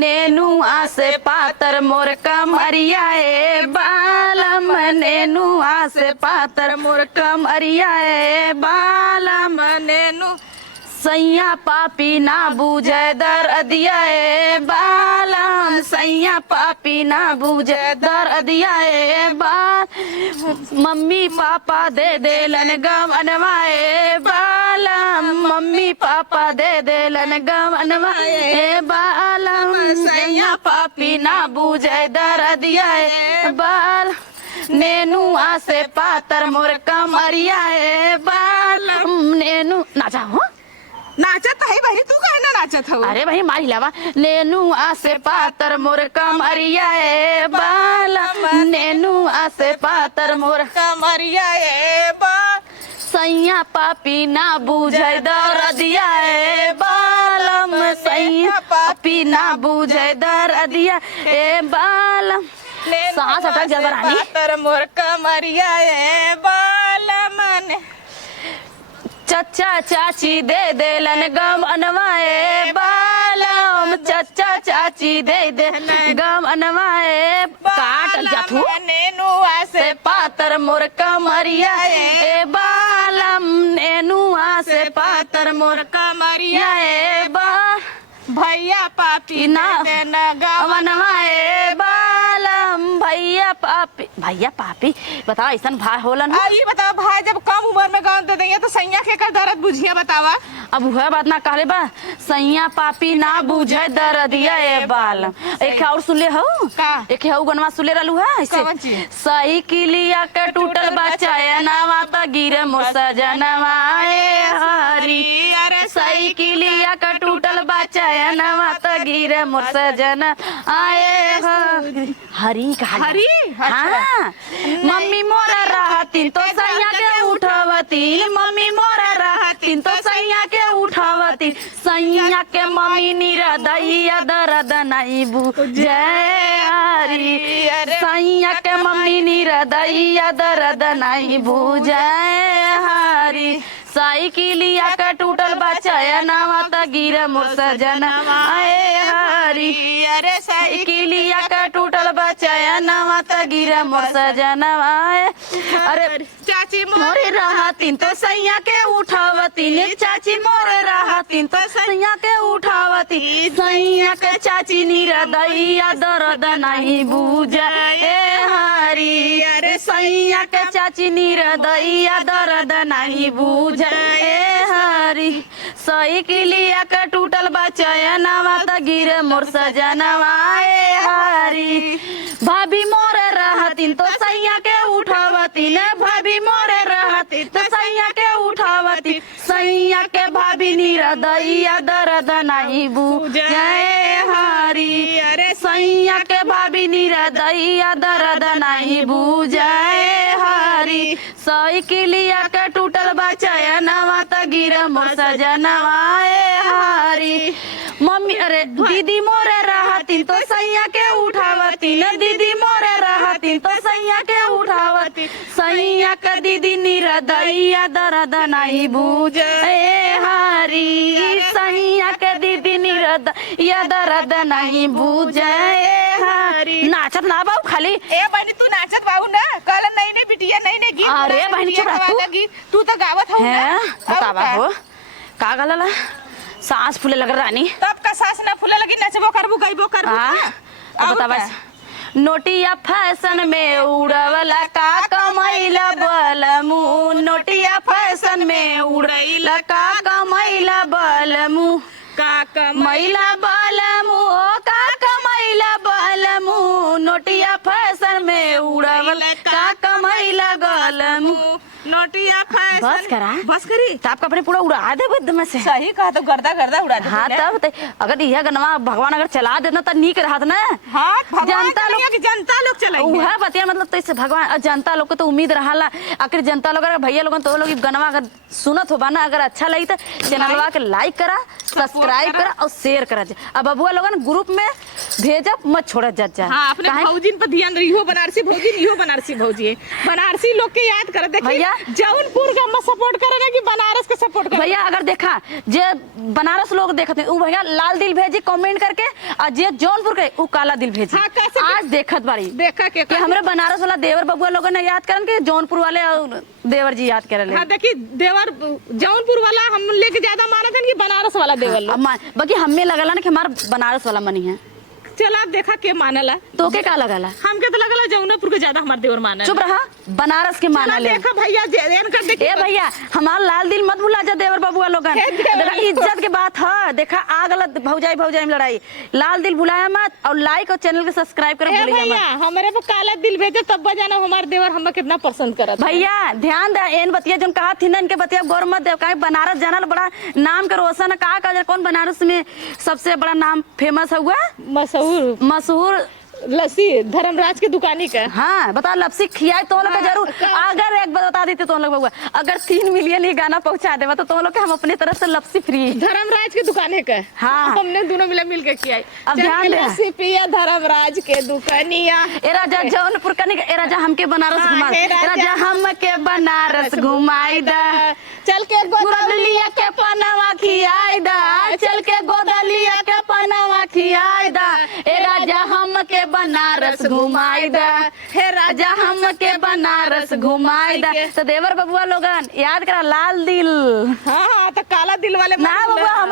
नेनुआ से पातर मोर कमरिया ए बालम, नेनुआ से पातर मोर कमरिया ए बालम, नेनु सैया पापी ना बूझे दर्दिया ए बालम, सैया पापी ना बूझे दर्दिया ए बाल, मम्मी पापा दे देलन गवनवा ए बालम, मम्मी पापा दे देलन गवनवा ए बालम, सैया पापी ना बूझे दर्दिया ए बाल, नेनुआ से पातर मोर कमरिया ए बालम, नेनु नाचा हो नाचत है भाई, तू काहे ना नाचत हो? अरे भाई मारी लावा, नेनुआ से पातर मोर कमरिया ए बालम, नेनुआ से पातर मोर कमरिया ए बाल, सैया पापी ना बूझे दर्दिया ए बालम, सैया पापी ना बूझे दर्दिया ए बालम, सांस अटक जा रानी। पातर मोर कमरिया ए बालम, चचा चाची दे देलन गवनवा ए बालम, चचा चाची दे दे गवनवा ए काट जाथू, नेनुआ से पातर मोर कमरिया ए बालम, नेनुआ से पातर मोर कमरिया ए बा भैया पापी ना देना गवनवा ए बालम, भैया पापी, भैया पापी बताओ ऐसा भाई होलन हो? ये बताओ भाई, जब कम उम्र में गाँव दे देंगे तो सैया के कर दर्द बुझिया बतावा। अब वह बात ना कहले बा, सैया पापी ना बूझे दर्दिया ए बालम। एक और सुन ले हो का? एक हो गनवा सुन ले रहलू है ऐसे, कौन चीज? सही किलिया के टूटल बचाया नवा त गिरे मोर सजनवा ए हरी, अरे सही किलिया के टूटल बचाया नवा त गिरे मोर सजन आए हरी का हरी? हाँ, मम्मी मोरा रहतीन तो सैया के उठवती, मम्मी मोरा रहतीन तो सैया के उठवती, सैया के मम्मी निरदैया दर्द नहीं बुझे हरी, सैया के मम्मी निरदैया दर्द नहीं बुझे हरी, साइकिलिया का टूटल बचाया नवा त गिरे मोर सजन आए हरी, अरे साइकिलिया का टूटल बचाया नवा त गिरे मोर सजन आए, अरे चाची मोरे रहतीन तो सैया के उठावतीन, चाची मोरे रहतीन तो सैया के उठावती, सैया के चाची निरदैया दर्द नहीं बुझे ए हरी, अरे सैया के चाची निरदैया दर्द नहीं बुझे ए हरी, साइकिलिया के टूटल बचाया नवा त गिरे मोर सजनवा ए हरी, भाभी मोरे रहतीन तो सैया के उठावतीन, भाभी मोरे रहती तो सैया के उठावती, सैया के भाभी निरदैया दर्द नहीं बुझे हरी, अरे सैया के भाभी निरदैया दर्द नहीं बुझे हरी, साइकिलिया के टूटल बचाया नवा त गिरे मोर सजनवा ए हरी, मम्मी अरे दीदी मोरे रहती तो सैया के उठावती न, दीदी मोरे रहती तो सैया के उठावती, सैया का दीदी निरदैया दर्द नहीं बुझे ए हरी, सैया के दीदी निरदैया दर्द नहीं बुझे ए हरी। नाचत ना बाबू खाली ए बहनी तू नाचत बाबू ना, कल नहीं नहीं बिटिया नहीं नहीं गीत, अरे बहनी चुप रह तू तो गावत हो है बतावा हो का गलला सांस फूले लग रानी, तब का सांस ना फूले लगी, नचबो करबू गइबो करबू बतावा, नोटिया फैशन में उड़वला का कमैला बलमू, नोटिया फैशन में उड़ैला का कमैला बलमू, का कमैला बलमू का कमैला बलमू, नोटिया फैशन में उड़वला का कमैला गलमू, नोटिया फैशन बस करा बस करी तो आपका अपने पूरा उड़ा दे बदम से। सही कहा तो गर्दा गर्दा उड़ा दे। हाँ तब अगर यह गनवा भगवान अगर चला देना तो नीक रहत ना। हाँ जनता लोग जनता लोग चलाएंगे वह बतिया मतलब तो इससे भगवान जनता लोग को तो उम्मीद रहा आखिर जनता लोग अगर भैया लोग तो लोग गनवा अगर सुनत होबा ना अगर अच्छा लगी तो चैनलवा के लाइक करा सब्सक्राइब करा और शेयर करा। अब बबुआ लोगन ग्रुप में भेजा मत छोड़ा जा हाँ, अपने भौजीन पर ध्यान रही हो। बनारसी भौजी इहो बनारसी भौजी है। बनारसी लोग के याद कर देखिए भैया, जौनपुर का हम सपोर्ट करे ना कि बनारस के सपोर्ट करे। भैया अगर देखा जे बनारस लोग देखते उ भैया लाल दिल भेजी कमेंट करके, और जे जौनपुर के उ काला दिल भेजी। हाँ, कैसे आज देखत बारी देखा के कि हमरे बनारस वाला देवर बबुआ लोगन ने याद करन के जौनपुर वाले और देवर जी याद करे ले। हाँ, देखिए देवर जौनपुर वाला हम लेके ज्यादा मानते हैं कि बनारस वाला देवर लोग। बाकी हमें लगला ना कि हमारा बनारस वाला मनी है। चला देखा के मानला तो के का लगला? हमके तो लगला जौनपुर के ज्यादा हमार देवर मानला। चुप रहा, बनारस के माना ले। देखा भैया जेन कर देखिए। ए भैया हमारा लाल दिल मत भुला जा देवर बबुआ लोगन। देखा इज्जत के बात है। देखा आ गलत भौजाई भौजाई में लड़ाई। लाल दिल भुलाया मत, और लाइक और चैनल के सब्सक्राइब कर भूलिएगा भैया मत। हमारे पे काला दिल भेजे तब बजाना हमार देवर हमें कितना पसंद करत। भैया ध्यान दे एन बतिया जन कहा थी ना, इनके बतिया गौर मत दे। काहे बनारस जाना बड़ा नाम के रोशन का कौन बनारस में सबसे बड़ा नाम फेमस हुआ? मशहूर लस्सी धर्मराज के दुकानी का। हाँ बता, लपसी खियाए तो लोग जरूर। अगर एक बार बता देते तो लोग बबुआ, अगर 3 मिलियन ये गाना पहुंचा दे तो तुम लोग के हम अपनी तरफ से लपसी फ्री धर्मराज के दुकाने का। हाँ, हमने दोनों मिल के किया। अब ध्यान दे। लस्सी पिया धर्मराज के दुकानिया। ए राजा जौनपुर का ए राजा हमके बनारस घुमा, ए राजा हमके बनारस घुमाई दा, चल के गोदलिया के पनवा खियाई दा, चल के गोदलिया के पनवा खियाई दा, ए राजा हमके बनारस घुमाई दा, हे राजा हमके बनारस घुमाई दा। तो देवर बबुआ लोगन याद करा लाल दिल। हाँ, तो काला दिल वाले ना बबुआ।